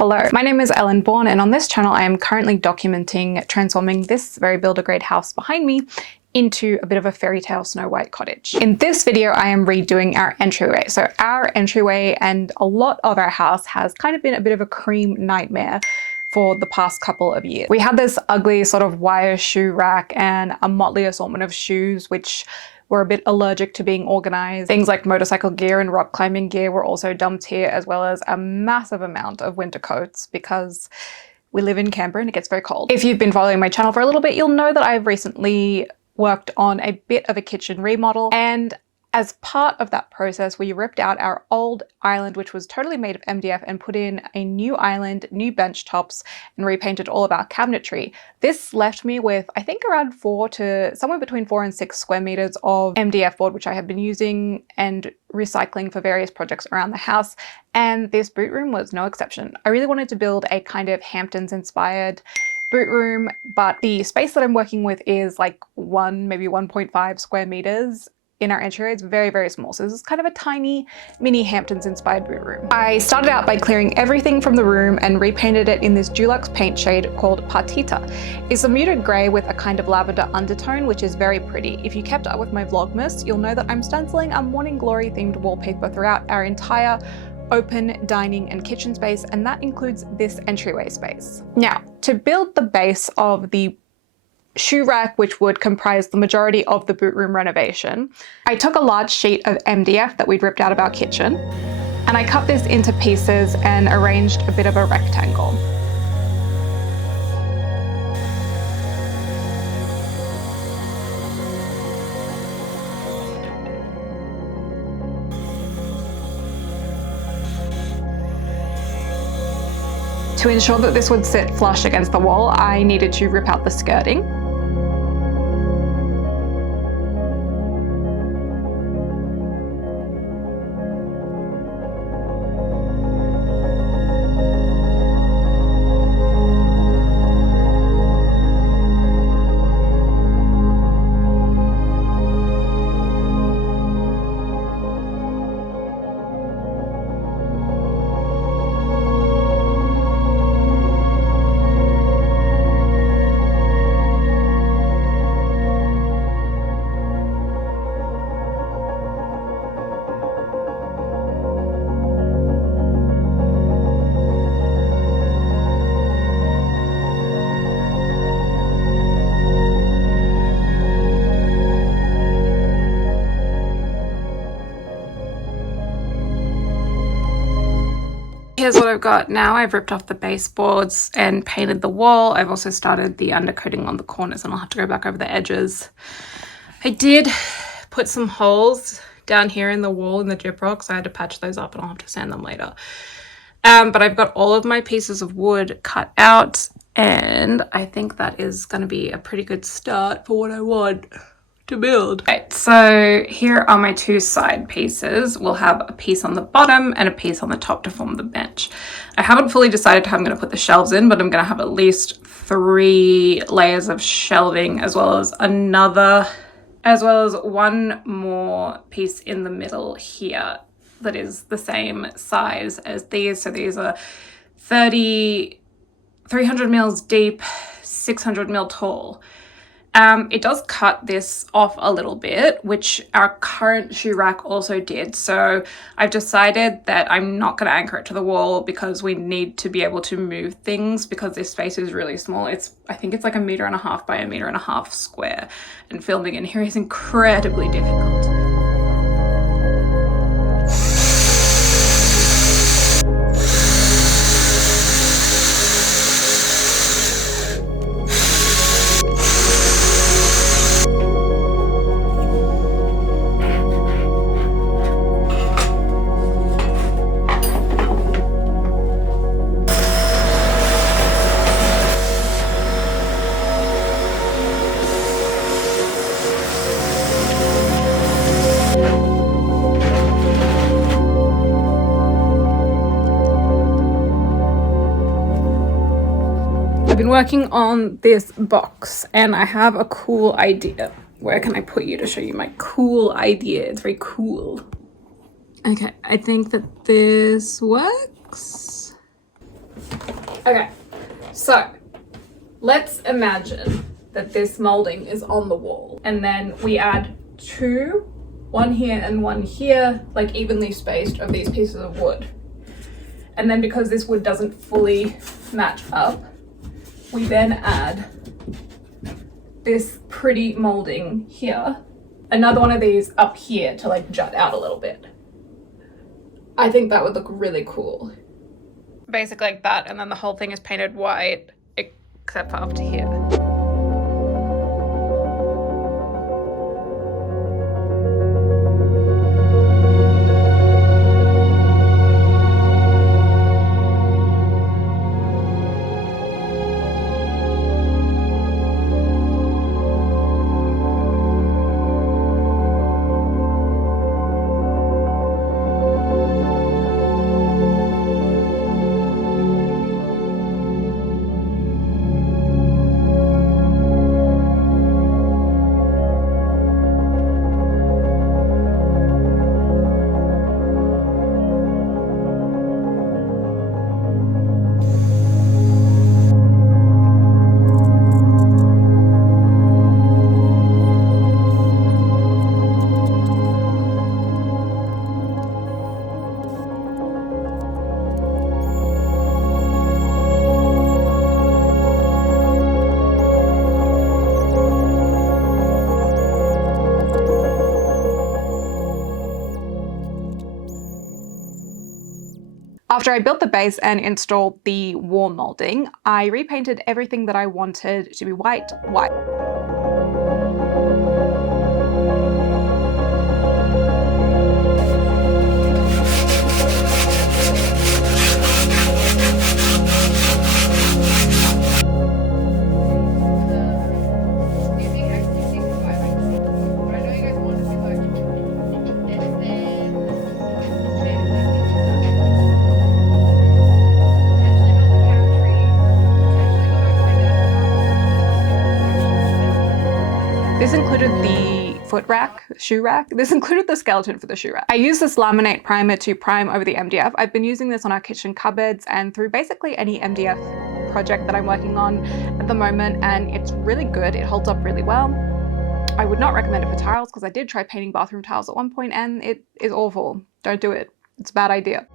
Hello, my name is Ellen Bourne, and on this channel I am currently documenting transforming this very builder grade house behind me into a bit of a fairy tale Snow White cottage. In this video I am redoing our entryway. So our entryway and a lot of our house has kind of been a bit of a cream nightmare for the past couple of years. We had this ugly sort of wire shoe rack and a motley assortment of shoes which were a bit allergic to being organized. Things like motorcycle gear and rock climbing gear were also dumped here, as well as a massive amount of winter coats because we live in Canberra and it gets very cold. If you've been following my channel for a little bit, you'll know that I've recently worked on a bit of a kitchen remodel, and as part of that process, we ripped out our old island, which was totally made of MDF, and put in a new island, new bench tops, and repainted all of our cabinetry. This left me with, I think, around somewhere between 4 and 6 square meters of MDF board, which I have been using and recycling for various projects around the house. And this boot room was no exception. I really wanted to build a kind of Hamptons inspired boot room, but the space that I'm working with is like maybe 1.5 square meters. In our entryway, it's very, very small. So this is kind of a tiny mini Hamptons inspired boot room. I started out by clearing everything from the room and repainted it in this Dulux paint shade called Partita. It's a muted gray with a kind of lavender undertone, which is very pretty. If you kept up with my Vlogmas, you'll know that I'm stenciling a Morning Glory themed wallpaper throughout our entire open dining and kitchen space, and that includes this entryway space. Now, to build the base of the shoe rack, which would comprise the majority of the boot room renovation, I took a large sheet of MDF that we'd ripped out of our kitchen, and I cut this into pieces and arranged a bit of a rectangle. To ensure that this would sit flush against the wall, I needed to rip out the skirting. Here's what I've got now. I've ripped off the baseboards and painted the wall. I've also started the undercoating on the corners, and I'll have to go back over the edges. I did put some holes down here in the wall in the gyprock, so I had to patch those up and I'll have to sand them later. But I've got all of my pieces of wood cut out, and I think that is going to be a pretty good start for what I want to build. Right, so here are my two side pieces. We'll have a piece on the bottom and a piece on the top to form the bench. I haven't fully decided how I'm going to put the shelves in, but I'm going to have at least 3 layers of shelving, as well as one more piece in the middle here that is the same size as these. So these are 300 mils deep, 600 mil tall. It does cut this off a little bit, which our current shoe rack also did. So I've decided that I'm not going to anchor it to the wall because we need to be able to move things because this space is really small. I think it's like 1.5 meters by 1.5 meters square, and filming in here is incredibly difficult. been working on this box and I have a cool idea. Where can I put you to show you my cool idea? It's very cool. Okay, I think that this works. Okay, so let's imagine that this molding is on the wall, and then we add two, one here and one here, like evenly spaced, of these pieces of wood. And then because this wood doesn't fully match up, we then add this pretty molding here, another one of these up here to like jut out a little bit. I think that would look really cool. Basically like that, and then the whole thing is painted white except for up to here. After I built the base and installed the wall molding, I repainted everything that I wanted to be white. This included the foot rack, shoe rack. This included the skeleton for the shoe rack. I used this laminate primer to prime over the MDF. I've been using this on our kitchen cupboards and through basically any MDF project that I'm working on at the moment, and it's really good. It holds up really well. I would not recommend it for tiles because I did try painting bathroom tiles at one point and it is awful. Don't do it. It's a bad idea.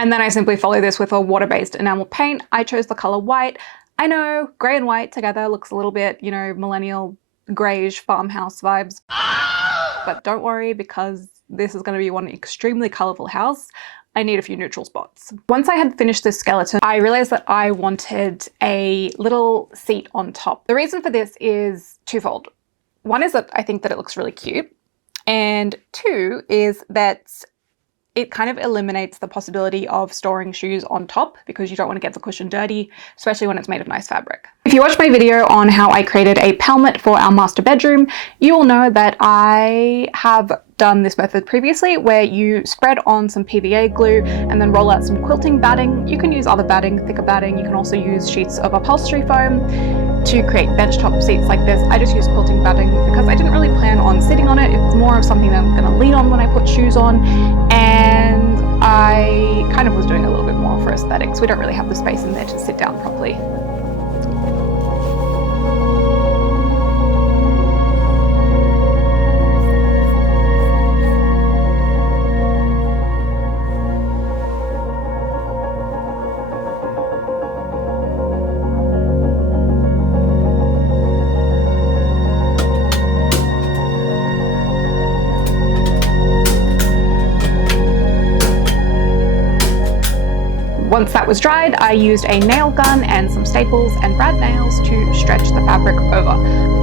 And then I simply follow this with a water-based enamel paint. I chose the color white. I know gray and white together looks a little bit, you know, millennial grayish farmhouse vibes. But don't worry, because this is going to be one extremely colorful house. I need a few neutral spots. Once I had finished this skeleton, I realized that I wanted a little seat on top. The reason for this is twofold. One is that I think that it looks really cute. And two is that it kind of eliminates the possibility of storing shoes on top because you don't want to get the cushion dirty, especially when it's made of nice fabric. If you watched my video on how I created a palmet for our master bedroom, you will know that I have done this method previously where you spread on some PVA glue and then roll out some quilting batting. You can use other batting, thicker batting. You can also use sheets of upholstery foam to create benchtop seats like this. I just use quilting batting because I didn't really plan on sitting on it. It's more of something that I'm going to lean on when I put shoes on, and I kind of was doing a little bit more for aesthetics. We don't really have the space in there to sit down properly. Once that was dried, I used a nail gun and some staples and brad nails to stretch the fabric over.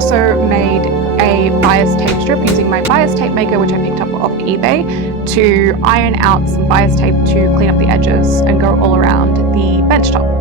also made a bias tape strip using my bias tape maker, which I picked up off eBay, to iron out some bias tape to clean up the edges and go all around the bench top.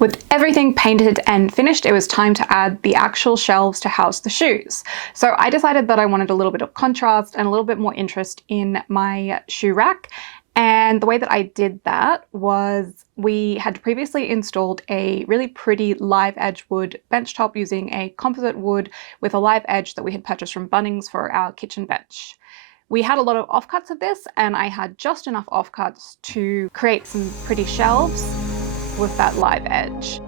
With everything painted and finished, it was time to add the actual shelves to house the shoes. So I decided that I wanted a little bit of contrast and a little bit more interest in my shoe rack. And the way that I did that was we had previously installed a really pretty live edge wood bench top using a composite wood with a live edge that we had purchased from Bunnings for our kitchen bench. We had a lot of offcuts of this, and I had just enough offcuts to create some pretty shelves with that live edge.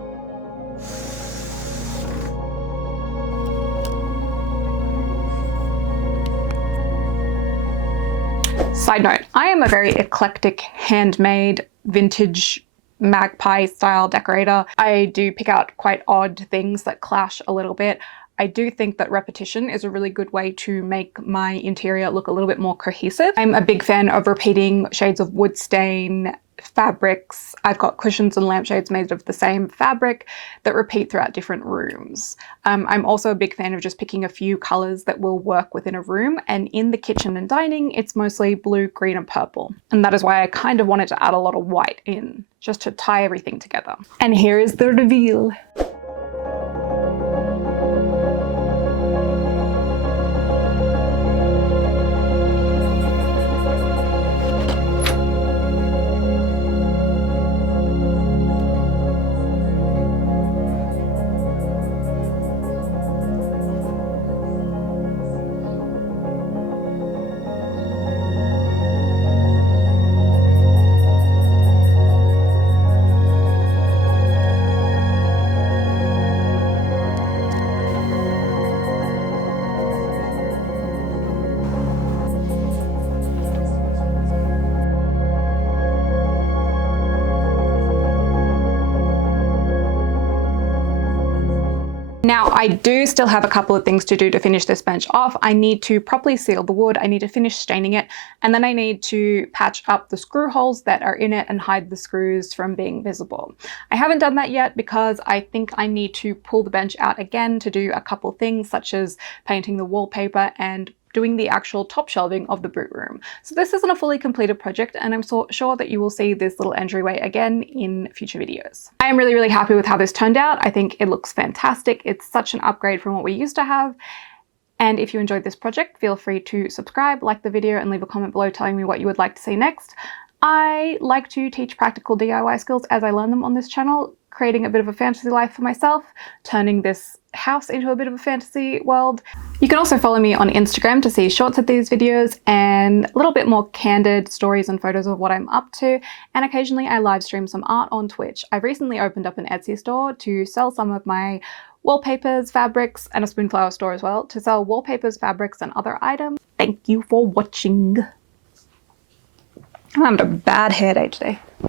Side note, I am a very eclectic, handmade, vintage magpie style decorator. I do pick out quite odd things that clash a little bit. I do think that repetition is a really good way to make my interior look a little bit more cohesive. I'm a big fan of repeating shades of wood stain, fabrics. I've got cushions and lampshades made of the same fabric that repeat throughout different rooms. I'm also a big fan of just picking a few colors that will work within a room, and in the kitchen and dining it's mostly blue, green and purple, and that is why I kind of wanted to add a lot of white in, just to tie everything together. And here is the reveal. Now, I do still have a couple of things to do to finish this bench off. I need to properly seal the wood, I need to finish staining it, and then I need to patch up the screw holes that are in it and hide the screws from being visible. I haven't done that yet because I think I need to pull the bench out again to do a couple things, such as painting the wallpaper and doing the actual top shelving of the boot room. So this isn't a fully completed project, and I'm sure that you will see this little entryway again in future videos. I am really, really happy with how this turned out. I think it looks fantastic. It's such an upgrade from what we used to have. And if you enjoyed this project, feel free to subscribe, like the video, and leave a comment below telling me what you would like to see next. I like to teach practical DIY skills as I learn them on this channel, creating a bit of a fantasy life for myself, turning this house into a bit of a fantasy world. You can also follow me on Instagram to see shorts of these videos and a little bit more candid stories and photos of what I'm up to, and occasionally I live stream some art on Twitch. I've recently opened up an Etsy store to sell some of my wallpapers, fabrics, and a Spoonflower store as well, to sell wallpapers, fabrics, and other items. Thank you for watching. I'm having a bad hair day today.